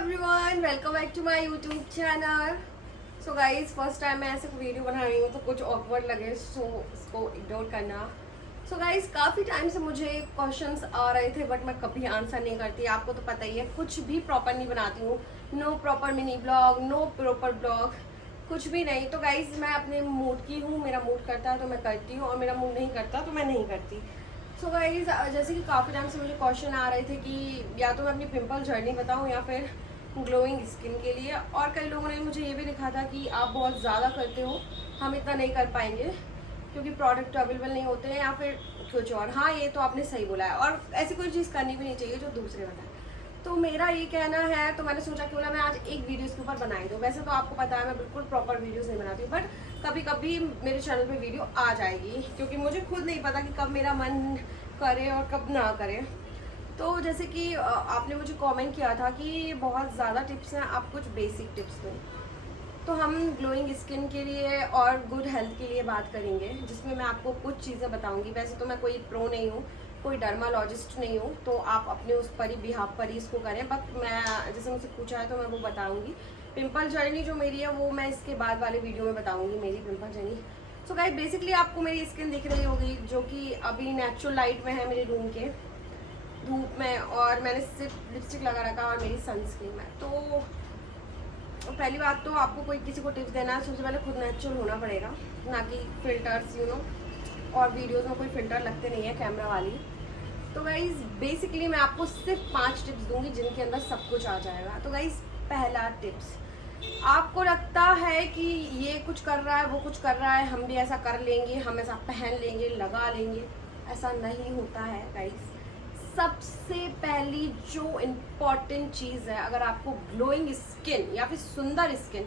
Everyone, welcome back to my YouTube channel. So guys, first time मैं ऐसे video बना रही हूँ तो कुछ ऑकवर्ड लगे, सो इसको इग्नोर करना। सो गाइज, काफ़ी टाइम से मुझे क्वेश्चंस आ रहे थे बट मैं कभी आंसर नहीं करती। आपको तो पता ही है, कुछ भी प्रॉपर नहीं बनाती हूँ। No proper mini blog, no proper blog, कुछ भी नहीं। तो गाइज, मैं अपने मूड की हूँ। मेरा मूड करता है तो मैं करती हूँ और मेरा मूड नहीं करता तो मैं नहीं करती। सो गाइज, जैसे कि काफ़ी टाइम से मुझे क्वेश्चन आ रहे थे कि या तो मैं अपनी पिंपल जर्नी बताऊँ या फिर ग्लोइंग स्किन के लिए। और कई लोगों ने मुझे ये भी लिखा था कि आप बहुत ज़्यादा करते हो, हम इतना नहीं कर पाएंगे क्योंकि प्रोडक्ट अवेलेबल नहीं होते हैं या फिर कुछ और। हाँ, ये तो आपने सही बोला है, और ऐसी कोई चीज़ करनी भी नहीं चाहिए जो दूसरे बताए। तो मेरा ये कहना है, तो मैंने सोचा क्यों ना मैं आज एक वीडियो इसके ऊपर बनाई दूँ। वैसे तो आपको पता है मैं बिल्कुल प्रॉपर वीडियोस नहीं बनाती हूँ, बट कभी कभी मेरे चैनल पे वीडियो आ जाएगी क्योंकि मुझे खुद नहीं पता कि कब मेरा मन करे और कब ना करे। तो जैसे कि आपने मुझे कमेंट किया था कि बहुत ज़्यादा टिप्स हैं, आप कुछ बेसिक टिप्स दो। तो हम ग्लोइंग स्किन के लिए और गुड हेल्थ के लिए बात करेंगे, जिसमें मैं आपको कुछ चीज़ें बताऊंगी। वैसे तो मैं कोई प्रो नहीं हूँ, कोई डर्मालॉजिस्ट नहीं हूँ, तो आप अपने उस पर ही बिहाफ पर ही इसको करें। बट मैं जैसे मुझसे पूछा है तो मैं वो बताऊँगी। पिंपल जर्नी जो मेरी है वो मैं इसके बाद वाले वीडियो में बताऊँगी, मेरी pimple journey. So guys, basically आपको मेरी स्किन दिख रही होगी जो कि अभी नेचुरल लाइट में है मेरे रूम के, धूप में, और मैंने सिर्फ लिपस्टिक लगा रखा और मेरी सनस्क्रीन है। तो पहली बात तो आपको कोई किसी को टिप्स देना है, सबसे पहले खुद नेचुरल होना पड़ेगा, ना कि फिल्टर्स और वीडियोस में कोई फिल्टर लगते नहीं है कैमरा वाली। तो गाइज, बेसिकली मैं आपको सिर्फ 5 टिप्स दूंगी जिनके अंदर सब कुछ आ जाएगा। तो गाइज, पहला टिप्स, आपको लगता है कि ये कुछ कर रहा है, वो कुछ कर रहा है, हम भी ऐसा कर लेंगे, हम ऐसा पहन लेंगे, लगा लेंगे, ऐसा नहीं होता है गाइज। सबसे पहली जो इम्पॉर्टेंट चीज़ है, अगर आपको ग्लोइंग स्किन या फिर सुंदर स्किन,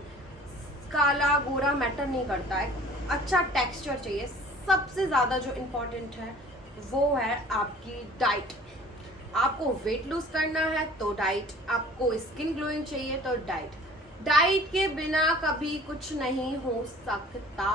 काला गोरा मैटर नहीं करता है, अच्छा टेक्सचर चाहिए, सबसे ज़्यादा जो इम्पॉर्टेंट है वो है आपकी डाइट। आपको वेट लूज करना है तो डाइट, आपको स्किन ग्लोइंग चाहिए तो डाइट। डाइट के बिना कभी कुछ नहीं हो सकता।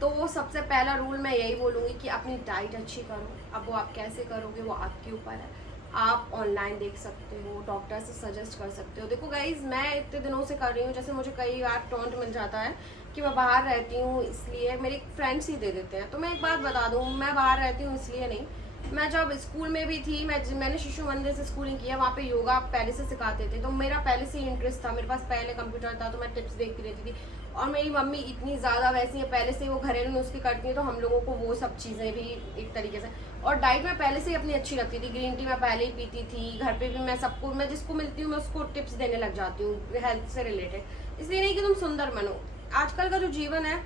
तो सबसे पहला रूल मैं यही बोलूँगी कि अपनी डाइट अच्छी करो। अब वो आप कैसे करोगे वो आपके ऊपर है। आप ऑनलाइन देख सकते हो, डॉक्टर से सजेस्ट कर सकते हो। देखो गाइज, मैं इतने दिनों से कर रही हूँ, जैसे मुझे कई बार टोंट मिल जाता है कि मैं बाहर रहती हूँ इसलिए, मेरे फ्रेंड्स ही दे देते हैं। तो मैं एक बात बता दूँ, मैं बाहर रहती हूँ इसलिए नहीं, मैं जब स्कूल में भी थी, मैंने शिशु मंदिर से स्कूलिंग किया, वहाँ पे योगा पहले से सिखाते थे, तो मेरा पहले से ही इंटरेस्ट था। मेरे पास पहले कंप्यूटर था तो मैं टिप्स देखती रहती थी। और मेरी मम्मी इतनी ज़्यादा वैसी है, पहले से वो घरेलू नुस्खे करती हैं, तो हम लोगों को वो सब चीज़ें भी एक तरीके से। और डाइट में पहले से ही अपनी अच्छी लगती थी, ग्रीन टी मैं पहले ही पीती थी, घर पे भी मैं सबको, मैं जिसको मिलती हूँ मैं उसको टिप्स देने लग जाती हूँ हेल्थ से रिलेटेड। इसलिए नहीं कि तुम सुंदर बनो, आजकल का जो जीवन है,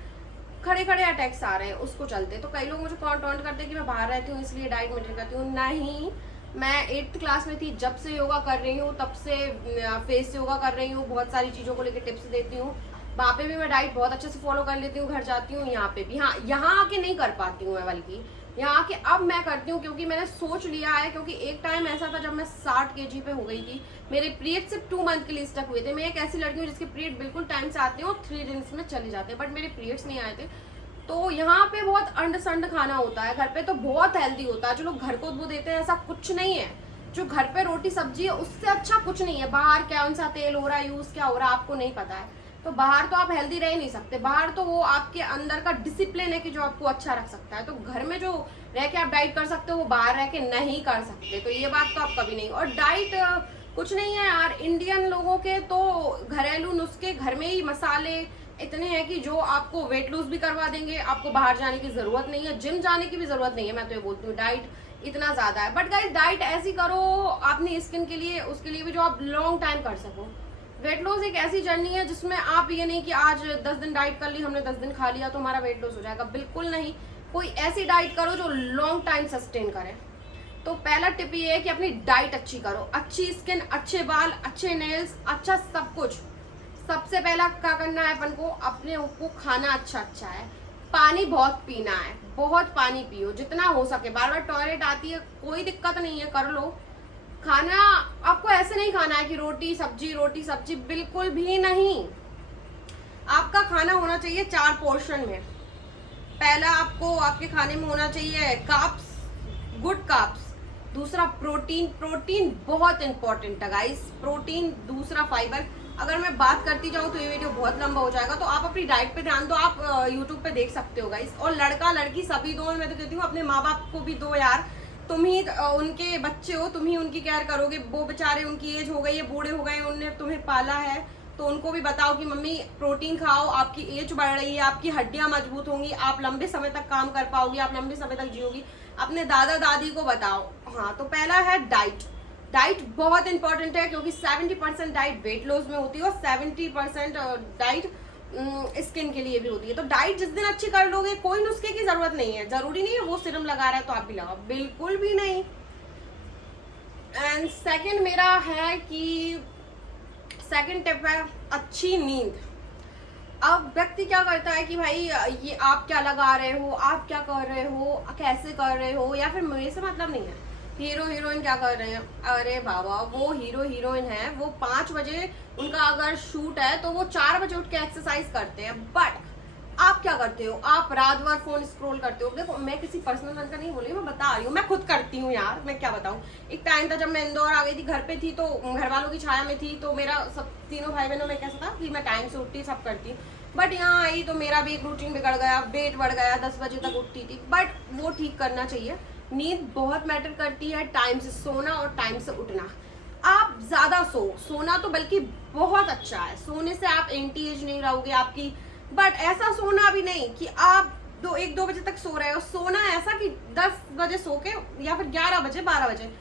खड़े खड़े अटैक्स आ रहे हैं उसको चलते। तो कई लोग मुझे टॉन्ट करते हैं कि मैं बाहर रहती हूँ इसलिए डाइट मेंटेन करती हूँ। नहीं, मैं 8th क्लास में थी जब से योगा कर रही हूँ, तब से फेस योगा कर रही हूँ, बहुत सारी चीज़ों को लेकर टिप्स देती हूँ। वहाँ पे भी मैं डाइट बहुत अच्छे से फॉलो कर लेती हूँ, घर जाती हूँ, यहाँ पे भी। हाँ, यहाँ आके नहीं कर पाती हूँ मैं, बल्कि यहाँ आके अब मैं करती हूँ क्योंकि मैंने सोच लिया है। क्योंकि एक टाइम ऐसा था जब मैं 60 kg पे हो गई थी, मेरे पीरियड सिर्फ 2 मंथ के लिए स्टक हुए थे। मैं एक ऐसी लड़की हूँ जिसके पीरियड बिल्कुल टाइम से आते हैं और 3 दिन में चले जाते हैं, बट मेरे पीरियड्स नहीं आए थे। तो यहाँ पे बहुत अंड संड खाना होता है, घर पे तो बहुत हेल्दी होता है। जो लोग घर को वो देते हैं, ऐसा कुछ नहीं है। जो घर पे रोटी सब्जी है उससे अच्छा कुछ नहीं है। बाहर कौन सा तेल हो रहा है, यूज क्या हो रहा है, आपको नहीं पता है। तो बाहर तो आप हेल्दी रह ही नहीं सकते। बाहर तो वो आपके अंदर का डिसिप्लिन है कि जो आपको अच्छा रख सकता है। तो घर में जो रह के आप डाइट कर सकते हो वो बाहर रह के नहीं कर सकते। तो ये बात तो आप कभी नहीं। और डाइट कुछ नहीं है यार, इंडियन लोगों के तो घरेलू नुस्खे, घर में ही मसाले इतने हैं कि जो आपको वेट लूज भी करवा देंगे। आपको बाहर जाने की जरूरत नहीं है, जिम जाने की भी जरूरत नहीं है। मैं तो ये बोलती हूँ, डाइट इतना ज्यादा है। बट गाइस, डाइट ऐसी करो अपनी स्किन के लिए, उसके लिए भी जो आप लॉन्ग टाइम कर सको। वेट लॉस एक ऐसी जर्नी है जिसमें आप ये नहीं कि आज 10 दिन डाइट कर ली, हमने 10 दिन खा लिया तो हमारा वेट लॉस हो जाएगा, बिल्कुल नहीं। कोई ऐसी डाइट करो जो लॉन्ग टाइम सस्टेन करे। तो पहला टिप ये है कि अपनी डाइट अच्छी करो। अच्छी स्किन, अच्छे बाल, अच्छे नेल्स, अच्छा सब कुछ। सबसे पहला क्या करना है अपन को, अपने को खाना अच्छा है। पानी बहुत पीना है, बहुत पानी पियो जितना हो सके। बार बार टॉयलेट आती है, कोई दिक्कत नहीं है, कर लो। खाना आपको ऐसे नहीं खाना है कि रोटी सब्जी, बिल्कुल भी नहीं। आपका खाना होना चाहिए 4 पोर्शन में। पहला आपको आपके खाने में होना चाहिए कार्ब्स, गुड कार्ब्स, दूसरा प्रोटीन, प्रोटीन बहुत इंपॉर्टेंट है गाइस, प्रोटीन। दूसरा फाइबर। अगर मैं बात करती जाऊँ तो ये वीडियो बहुत लंबा हो जाएगा, तो आप अपनी डाइट पे ध्यान दो। आप यूट्यूब पे देख सकते हो गाइस। और लड़का लड़की सभी दो, मैं तो कहती हूँ अपने माँ बाप को भी दो यार। तुम ही उनके बच्चे हो, तुम ही उनकी केयर करोगे। वो बेचारे, उनकी एज हो गई है, बूढ़े हो गए, उनने तुम्हें पाला है, तो उनको भी बताओ कि मम्मी प्रोटीन खाओ, आपकी एज बढ़ रही है, आपकी हड्डियां मजबूत होंगी, आप लंबे समय तक काम कर पाओगी, आप लंबे समय तक जियोगी। अपने दादा दादी को बताओ। हाँ, तो पहला है डाइट। डाइट बहुत इंपॉर्टेंट है, क्योंकि 70% डाइट वेट लॉस में होती है और 70% डाइट स्किन के लिए भी होती है। तो डाइट जिस दिन अच्छी कर लोगे, कोई नुस्खे की जरूरत नहीं है। जरूरी नहीं है वो सीरम लगा रहा है तो आप भी लगाओ, बिल्कुल भी नहीं। एंड सेकंड मेरा है कि सेकंड टिप है अच्छी नींद। अब व्यक्ति क्या करता है कि भाई ये आप क्या लगा रहे हो, आप क्या कर रहे हो, कैसे कर रहे हो, या फिर मेरे से मतलब नहीं है। हीरो हीरोइन क्या कर रहे हैं, अरे बाबा वो हीरो हीरोइन है, वो 5 बजे उनका अगर शूट है तो वो 4 बजे उठ के एक्सरसाइज करते हैं। बट आप क्या करते हो, आप रात भर फोन स्क्रॉल करते हो। देखो, मैं किसी पर्सनल वन का नहीं बोल रही, मैं बता रही हूँ, मैं खुद करती हूँ यार, मैं क्या बताऊँ। एक टाइम था जब मैं इंदौर आ गई थी, घर पे थी, तो घर वालों की छाया में थी, तो मेरा सब तीनों भाई बहनों में कैसा था कि मैं टाइम से उठती, सब करती। बट यहाँ आई तो मेरा भी एक रूटीन बिगड़ गया, वेट बढ़ गया, 10 बजे तक उठती थी। बट वो ठीक करना चाहिए। नींद बहुत मैटर करती है, टाइम से सोना और टाइम से उठना। आप ज्यादा सोना तो बल्कि बहुत अच्छा है, सोने से आप एंटी एज नहीं रहोगे आपकी। बट ऐसा सोना भी नहीं कि आप 1-2 बजे तक सो रहे हो। सोना ऐसा कि 10 बजे सो के, या फिर 11 बजे, 12 बजे,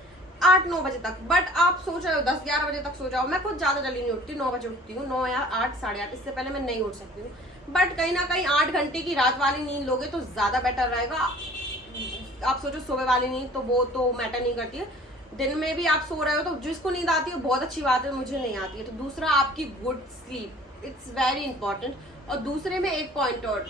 8-9 बजे तक। बट आप सोच रहे हो 10-11 बजे तक सो जाओ। मैं खुद ज्यादा जल्दी नहीं उठती, 9 बजे उठती हूँ, 9 या 8, 8:30, इससे पहले मैं नहीं उठ सकती हूँ। बट कहीं ना कहीं 8 घंटे की रात वाली नींद लोगे तो ज्यादा बेटर रहेगा। आप सोचो सुबह वाली नींद तो वो तो मैटर नहीं करती है, दिन में भी आप सो रहे हो तो जिसको नींद आती है बहुत अच्छी बात है, मुझे नहीं आती है। तो दूसरा आपकी good sleep, it's very important. और दूसरे में एक पॉइंट और,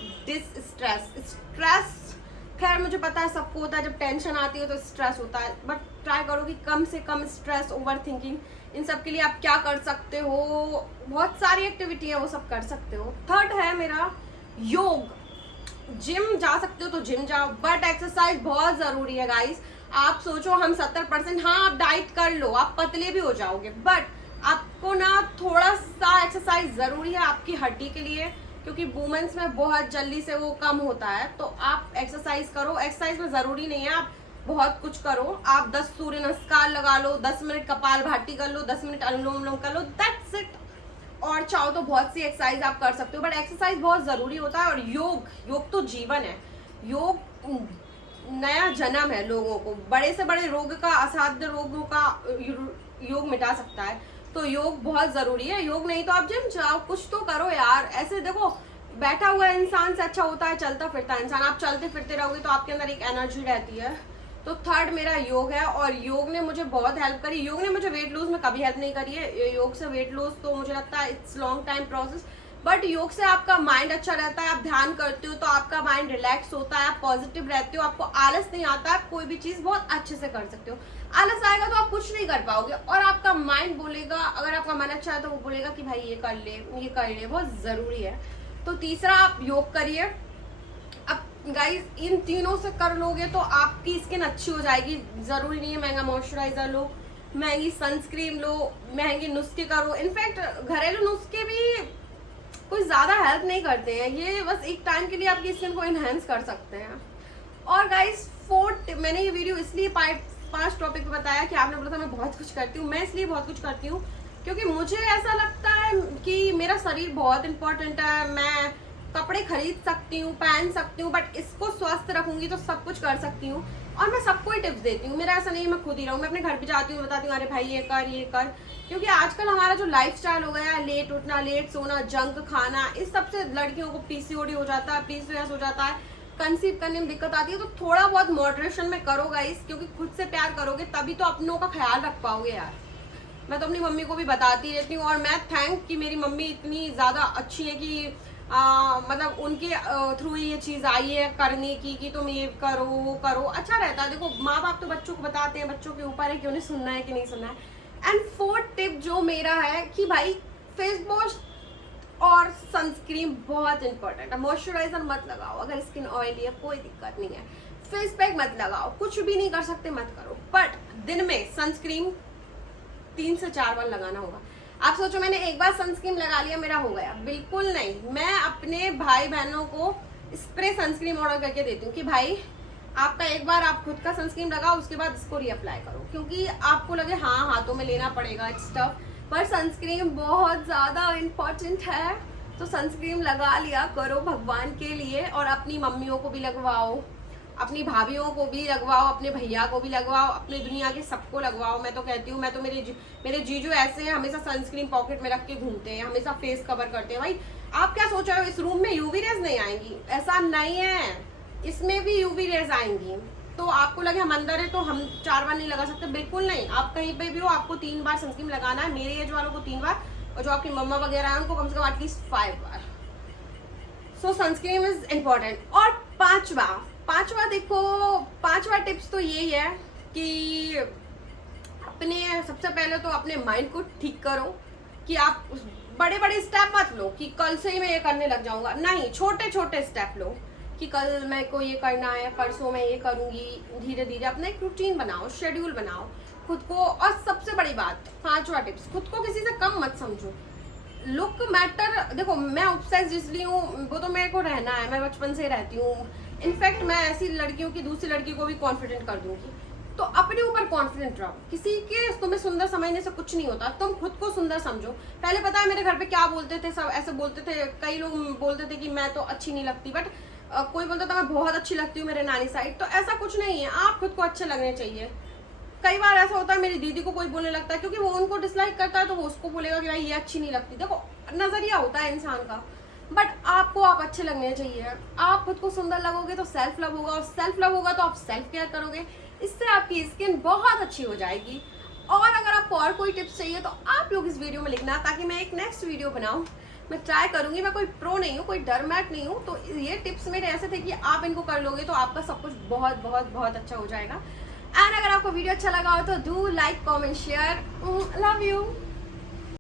स्ट्रेस खैर मुझे पता है सबको होता है, जब टेंशन आती है तो स्ट्रेस होता है। बट ट्राई करो कि कम से कम स्ट्रेस, ओवर थिंकिंग, इन सब के लिए आप क्या कर सकते हो, बहुत सारी एक्टिविटी है वो सब कर सकते हो। थर्ड है मेरा योग। जिम जा सकते हो तो जिम जाओ, बट एक्सरसाइज बहुत जरूरी है गाइस। आप सोचो हम 70%, हाँ आप डाइट कर लो, आप पतले भी हो जाओगे, बट आपको ना थोड़ा सा एक्सरसाइज जरूरी है आपकी हड्डी के लिए, क्योंकि वुमेन्स में बहुत जल्दी से वो कम होता है। तो आप एक्सरसाइज करो। एक्सरसाइज में जरूरी नहीं है आप बहुत कुछ करो, आप 10 सूर्य नमस्कार लगा लो, 10 मिनट कपाल भाती कर लो, 10 मिनट अनुलोम विलोम कर लो, दैट्स इट। और चाहो तो बहुत सी एक्सरसाइज आप कर सकते हो, बट एक्सरसाइज बहुत जरूरी होता है। और योग तो जीवन है। योग नया जन्म है लोगों को, बड़े से बड़े रोग का, असाध्य रोगों का योग मिटा सकता है। तो योग बहुत जरूरी है। योग नहीं तो आप जिम जाओ, कुछ तो करो यार। ऐसे देखो, बैठा हुआ इंसान से अच्छा होता है चलता फिरता इंसान। आप चलते फिरते रहोगे तो आपके अंदर एक एनर्जी रहती है। तो थर्ड मेरा योग है, और योग ने मुझे बहुत हेल्प करी। योग ने मुझे वेट लूज में कभी हेल्प नहीं करी है। योग से वेट लूज तो मुझे लगता है it's long time process, but योग से आपका माइंड अच्छा रहता है। आप ध्यान करते हो तो आपका माइंड रिलैक्स होता है, आप पॉजिटिव रहते हो, आपको आलस नहीं आता, आप कोई भी चीज बहुत अच्छे से कर सकते हो। आलस आएगा तो आप कुछ नहीं कर पाओगे, और आपका माइंड बोलेगा, अगर आपका मन अच्छा है तो वो बोलेगा कि भाई ये कर ले, ये कर ले, बहुत जरूरी है। तो तीसरा, आप योग करिए। अब गाइस इन तीनों से कर लोगे तो आपकी स्किन अच्छी हो जाएगी। जरूरी नहीं है महंगा मॉइस्चराइजर लो, महंगी सनस्क्रीन लो, महंगे नुस्खे करो। इनफैक्ट घरेलू नुस्खे भी कोई ज्यादा हेल्प नहीं करते हैं, ये बस एक टाइम के लिए आपकी स्किन को एनहेंस कर सकते हैं। और गाइस फोर्थ, मैंने ये वीडियो इसलिए 5 टॉपिक पे बताया कि आपने बोला था मैं बहुत कुछ करती हूँ। मैं इसलिए बहुत कुछ करती हूँ क्योंकि मुझे ऐसा लगता है कि मेरा शरीर बहुत इंपॉर्टेंट है। मैं कपड़े खरीद सकती हूँ, पहन सकती हूँ, बट इसको स्वस्थ रखूंगी तो सब कुछ कर सकती हूँ। और मैं सबको ही टिप्स देती हूँ, मेरा ऐसा नहीं मैं खुद ही रहूँ। मैं अपने घर पे जाती हूँ, बताती हूँ अरे भाई ये कर, ये कर। क्योंकि आजकल हमारा जो लाइफस्टाइल हो गया है, लेट उठना, लेट सोना, जंक खाना, इस सबसे लड़कियों को पीसीओडी हो जाता है, पीसीओएस हो जाता है, कंसीव करने में दिक्कत आती है। तो थोड़ा बहुत मॉडरेशन में करो गाइस, क्योंकि खुद से प्यार करोगे तभी तो अपनों का ख्याल रख पाओगे यार। मैं तो अपनी मम्मी को भी बताती रहती हूँ, और मैं थैंक कि मेरी मम्मी इतनी ज़्यादा अच्छी है कि मतलब उनके थ्रू ये चीज़ आई है करने की कि तुम ये करो, वो करो, अच्छा रहता है। देखो माँ बाप तो बच्चों को बताते हैं, बच्चों के ऊपर है कि उन्हें सुनना है कि नहीं सुनना है। एंड फोर्थ टिप जो मेरा है कि भाई फेस वॉश और सनस्क्रीन बहुत इंपॉर्टेंट है। मॉइस्चराइजर मत लगाओ अगर स्किन ऑयली है, कोई दिक्कत नहीं है। फेस पैक मत लगाओ, कुछ भी नहीं कर सकते मत करो, बट दिन में सनस्क्रीन 3 से 4 बार लगाना होगा। आप सोचो मैंने एक बार सनस्क्रीन लगा लिया मेरा हो गया, बिल्कुल नहीं। मैं अपने भाई बहनों को स्प्रे सनस्क्रीन ऑर्डर करके देती हूँ कि भाई आपका एक बार आप खुद का सनस्क्रीन लगाओ, उसके बाद इसको रीअप्लाई करो, क्योंकि आपको लगे हाँ हाथों में लेना पड़ेगा स्टफ, पर सनस्क्रीन बहुत ज़्यादा इम्पॉर्टेंट है। तो सनस्क्रीन लगा लिया करो भगवान के लिए, और अपनी मम्मियों को भी लगवाओ, अपनी भाभीियों को भी लगवाओ, अपने भैया को भी लगवाओ, अपने दुनिया के सबको लगवाओ। मैं तो कहती हूँ, मैं तो मेरे जीजू ऐसे हैं, हमेशा सनस्क्रीन पॉकेट में रख के घूमते हैं, हमेशा फेस कवर करते हैं। भाई आप क्या सोच रहे हो इस रूम में यूवी रेज नहीं आएंगी? ऐसा नहीं है, इसमें भी यूवी रेज आएंगी। तो आपको लगे हम अंदर है तो हम 4 बार नहीं लगा सकते, बिल्कुल नहीं। आप कहीं पे भी हो आपको 3 बार सनस्क्रीन लगाना है। मेरे एज वालों को 3 बार, और जो आपकी मम्मा वगैरह है उनको कम से कम एटलीस्ट 5 बार। So sunscreen is important. और पांचवा देखो, 5वां टिप्स तो यही है कि अपने सबसे पहले तो अपने माइंड को ठीक करो कि आप बड़े बड़े स्टेप मत लो कि कल से ही मैं ये करने लग जाऊंगा, नहीं, छोटे छोटे स्टेप लो कि कल मैं को ये करना है, परसों मैं ये करूंगी। धीरे धीरे अपना एक रूटीन बनाओ, शेड्यूल बनाओ खुद को। और सबसे बड़ी बात 5वां टिप्स, खुद को किसी से कम मत समझो। लुक मैटर, देखो मैं ऑब्सेस्ड इसलिए हूँ, वो तो मेरे को रहना है, मैं बचपन से रहती हूँ। इनफैक्ट मैं ऐसी लड़कियों की दूसरी लड़की को भी कॉन्फिडेंट कर दूंगी। तो अपने ऊपर कॉन्फिडेंट रहो, किसी के तुम्हें सुंदर समझने से कुछ नहीं होता, तुम खुद को सुंदर समझो। पहले पता है मेरे घर पे क्या बोलते थे, सब ऐसे बोलते थे, कई लोग बोलते थे कि मैं तो अच्छी नहीं लगती, बट कोई बोलता था मैं बहुत अच्छी लगती हूँ मेरे नानी साइड। तो ऐसा कुछ नहीं है, आप खुद को अच्छे लगने चाहिए। कई बार ऐसा होता है मेरी दीदी को कोई बोलने लगता है, क्योंकि वो उनको डिसलाइक करता है तो वो उसको बोलेगा कि भाई ये अच्छी नहीं लगती। देखो नजरिया होता है इंसान का, बट आपको आप अच्छे लगने चाहिए। आप खुद को सुंदर लगोगे तो सेल्फ लव होगा, और सेल्फ लव होगा तो आप सेल्फ केयर करोगे, इससे आपकी स्किन बहुत अच्छी हो जाएगी। और अगर आपको और कोई टिप्स चाहिए तो आप लोग इस वीडियो में लिखना, ताकि मैं एक नेक्स्ट वीडियो बनाऊं। मैं ट्राई करूंगी, मैं कोई प्रो नहीं हूँ, कोई डरमैट नहीं हूँ। तो ये टिप्स मेरे ऐसे थे कि आप इनको कर लोगे तो आपका सब कुछ बहुत बहुत बहुत अच्छा हो जाएगा। एंड अगर आपको वीडियो अच्छा लगा हो तो do like, comment, share. Love you.